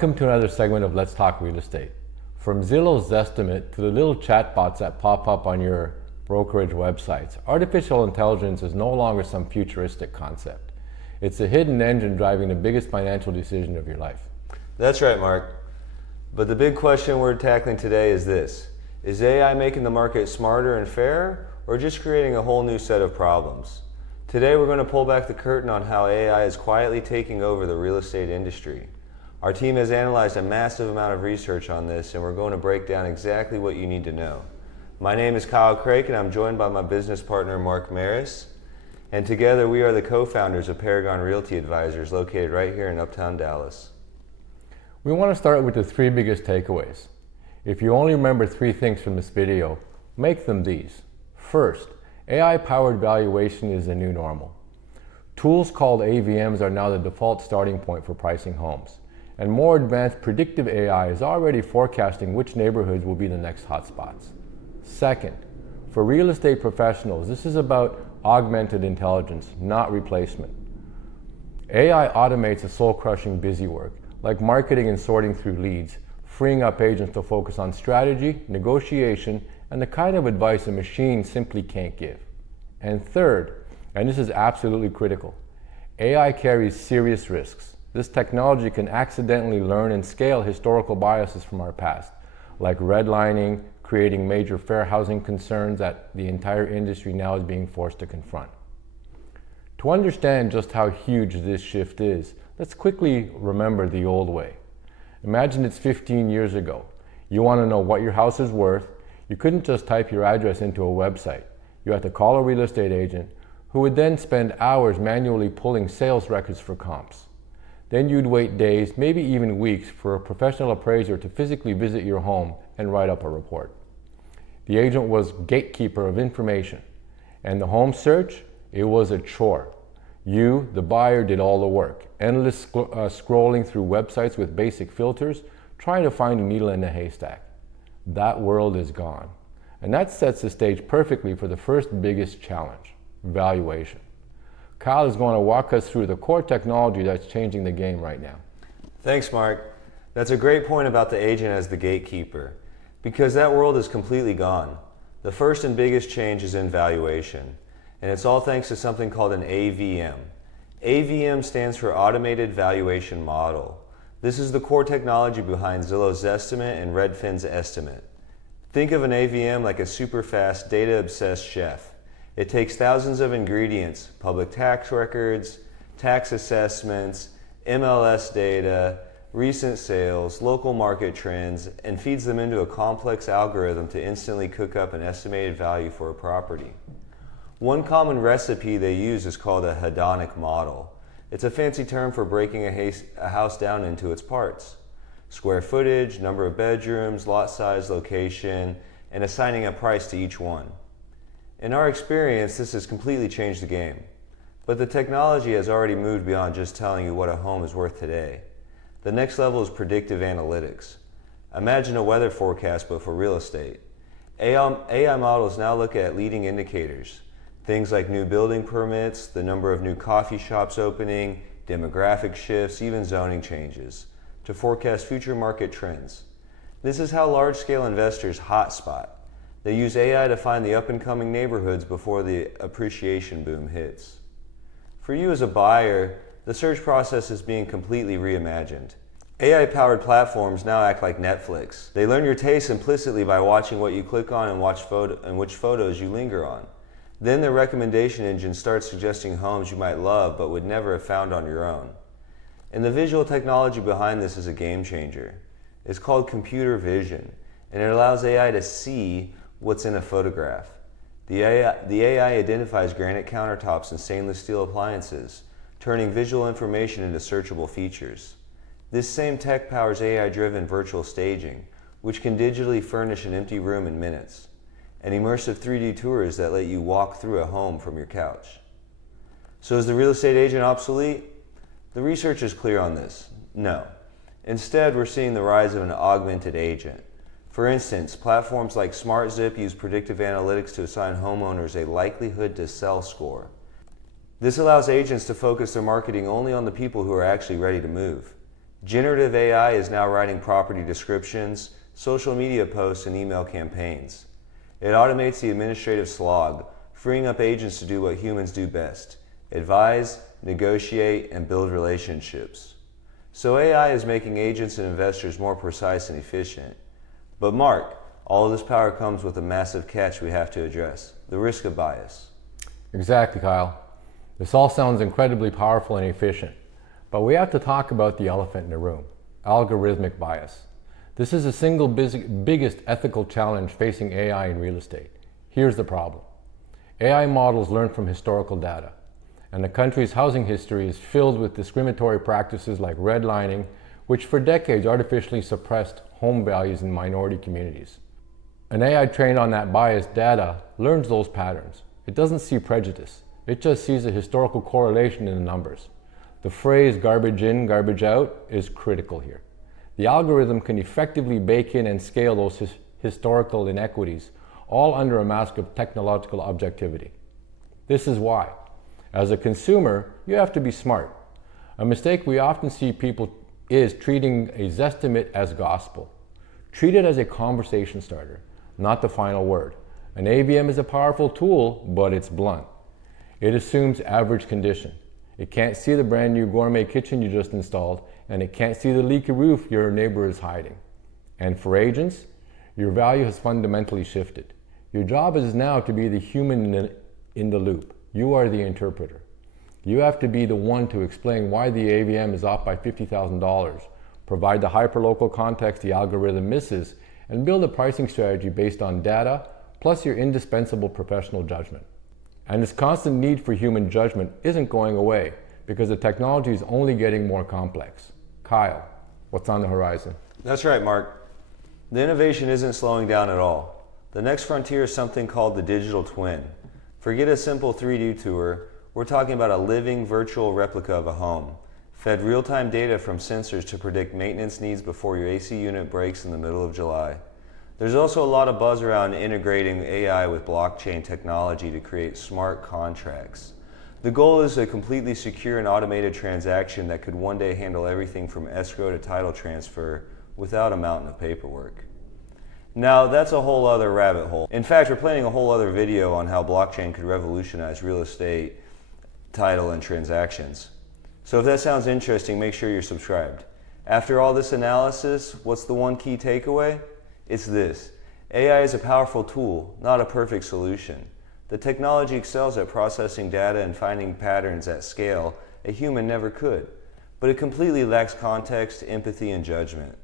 Welcome to another segment of Let's Talk Real Estate. From Zillow Zestimate to the little chatbots that pop up on your brokerage websites, artificial intelligence is no longer some futuristic concept. It's a hidden engine driving the biggest financial decision of your life. That's right, Mark. But the big question we're tackling today is this. Is AI making the market smarter and fairer, or just creating a whole new set of problems? Today we're going to pull back the curtain on how AI is quietly taking over the real estate industry. Our team has analyzed a massive amount of research on this, and we're going to break down exactly what you need to know. My name is Kyle Kreick, and I'm joined by my business partner, Mark Meras. And together we are the co-founders of Paragon Realty Advisors, located right here in Uptown Dallas. We want to start with the three biggest takeaways. If you only remember three things from this video, make them these. First, AI-powered valuation is the new normal. Tools called AVMs are now the default starting point for pricing homes. And more advanced predictive AI is already forecasting which neighborhoods will be the next hotspots. Second, for real estate professionals, this is about augmented intelligence, not replacement. AI automates the soul-crushing busy work, like marketing and sorting through leads, freeing up agents to focus on strategy, negotiation, and the kind of advice a machine simply can't give. And third, and this is absolutely critical, AI carries serious risks. This technology can accidentally learn and scale historical biases from our past, like redlining, creating major fair housing concerns that the entire industry now is being forced to confront. To understand just how huge this shift is, let's quickly remember the old way. Imagine it's 15 years ago. You want to know what your house is worth. You couldn't just type your address into a website. You had to call a real estate agent who would then spend hours manually pulling sales records for comps. Then you'd wait days, maybe even weeks, for a professional appraiser to physically visit your home and write up a report. The agent was gatekeeper of information, and the home search, it was a chore. You, the buyer, did all the work, endless scrolling through websites with basic filters, trying to find a needle in a haystack. That world is gone. And that sets the stage perfectly for the first biggest challenge, valuation. Kyle is going to walk us through the core technology that's changing the game right now. Thanks, Mark. That's a great point about the agent as the gatekeeper, because that world is completely gone. The first and biggest change is in valuation, and it's all thanks to something called an AVM. AVM stands for Automated Valuation Model. This is the core technology behind Zillow Zestimate and Redfin's estimate. Think of an AVM like a super fast, data-obsessed chef. It takes thousands of ingredients, public tax records, tax assessments, MLS data, recent sales, local market trends, and feeds them into a complex algorithm to instantly cook up an estimated value for a property. One common recipe they use is called a hedonic model. It's a fancy term for breaking a house down into its parts. Square footage, number of bedrooms, lot size, location, and assigning a price to each one. In our experience, this has completely changed the game. But the technology has already moved beyond just telling you what a home is worth today. The next level is predictive analytics. Imagine a weather forecast, but for real estate. AI models now look at leading indicators, things like new building permits, the number of new coffee shops opening, demographic shifts, even zoning changes, to forecast future market trends. This is how large-scale investors hotspot. They use AI to find the up-and-coming neighborhoods before the appreciation boom hits. For you as a buyer, the search process is being completely reimagined. AI-powered platforms now act like Netflix. They learn your taste implicitly by watching what you click on and which photos you linger on. Then the recommendation engine starts suggesting homes you might love but would never have found on your own. And the visual technology behind this is a game changer. It's called computer vision, and it allows AI to see what's in a photograph. The AI identifies granite countertops and stainless steel appliances, turning visual information into searchable features. This same tech powers AI-driven virtual staging, which can digitally furnish an empty room in minutes, and immersive 3D tours that let you walk through a home from your couch. So is the real estate agent obsolete? The research is clear on this. No. Instead, we're seeing the rise of an augmented agent. For instance, platforms like SmartZip use predictive analytics to assign homeowners a likelihood to sell score. This allows agents to focus their marketing only on the people who are actually ready to move. Generative AI is now writing property descriptions, social media posts, and email campaigns. It automates the administrative slog, freeing up agents to do what humans do best: advise, negotiate, and build relationships. So AI is making agents and investors more precise and efficient. But Mark, all of this power comes with a massive catch we have to address: the risk of bias. Exactly, Kyle. This all sounds incredibly powerful and efficient, but we have to talk about the elephant in the room: algorithmic bias. This is the single biggest ethical challenge facing AI in real estate. Here's the problem. AI models learn from historical data, and the country's housing history is filled with discriminatory practices like redlining, which for decades artificially suppressed home values in minority communities. An AI trained on that biased data learns those patterns. It doesn't see prejudice. It just sees a historical correlation in the numbers. The phrase garbage in, garbage out is critical here. The algorithm can effectively bake in and scale those historical inequities, all under a mask of technological objectivity. This is why, as a consumer, you have to be smart. A mistake we often see people is treating a Zestimate as gospel. Treat it as a conversation starter, not the final word. An AVM is a powerful tool, but it's blunt. It assumes average condition. It can't see the brand new gourmet kitchen you just installed, and it can't see the leaky roof your neighbor is hiding. And for agents, your value has fundamentally shifted. Your job is now to be the human in the loop. You are the interpreter. You have to be the one to explain why the AVM is off by $50,000, provide the hyperlocal context the algorithm misses, and build a pricing strategy based on data, plus your indispensable professional judgment. And this constant need for human judgment isn't going away because the technology is only getting more complex. Kyle, what's on the horizon? That's right, Mark. The innovation isn't slowing down at all. The next frontier is something called the digital twin. Forget a simple 3D tour. We're talking about a living virtual replica of a home, fed real-time data from sensors to predict maintenance needs before your AC unit breaks in the middle of July. There's also a lot of buzz around integrating AI with blockchain technology to create smart contracts. The goal is a completely secure and automated transaction that could one day handle everything from escrow to title transfer without a mountain of paperwork. Now, that's a whole other rabbit hole. In fact, we're planning a whole other video on how blockchain could revolutionize real estate, title, and transactions. So if that sounds interesting, make sure you're subscribed. After all this analysis, what's the one key takeaway? It's this: AI is a powerful tool, not a perfect solution. The technology excels at processing data and finding patterns at scale a human never could, but it completely lacks context, empathy, and judgment.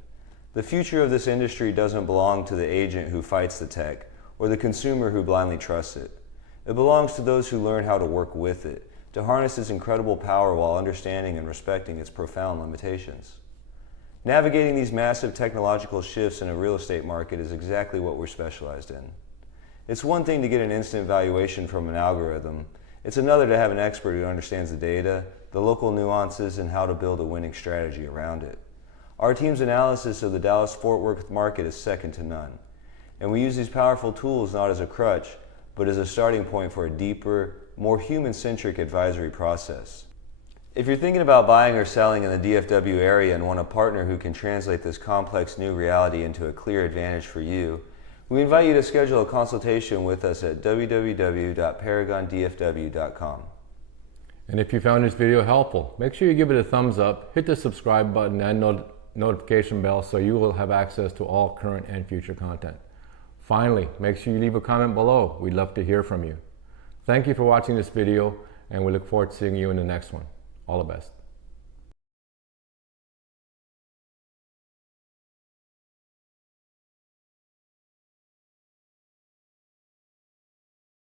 The future of this industry doesn't belong to the agent who fights the tech or the consumer who blindly trusts it. It belongs to those who learn how to work with it, to harness its incredible power while understanding and respecting its profound limitations. Navigating these massive technological shifts in a real estate market is exactly what we're specialized in. It's one thing to get an instant valuation from an algorithm. It's another to have an expert who understands the data, the local nuances, and how to build a winning strategy around it. Our team's analysis of the Dallas-Fort Worth market is second to none. And we use these powerful tools not as a crutch, but as a starting point for a deeper, more human-centric advisory process. If you're thinking about buying or selling in the DFW area and want a partner who can translate this complex new reality into a clear advantage for you, we invite you to schedule a consultation with us at www.paragondfw.com. And if you found this video helpful, make sure you give it a thumbs up, hit the subscribe button and notification bell so you will have access to all current and future content. Finally, make sure you leave a comment below. We'd love to hear from you. Thank you for watching this video, and we look forward to seeing you in the next one. All the best.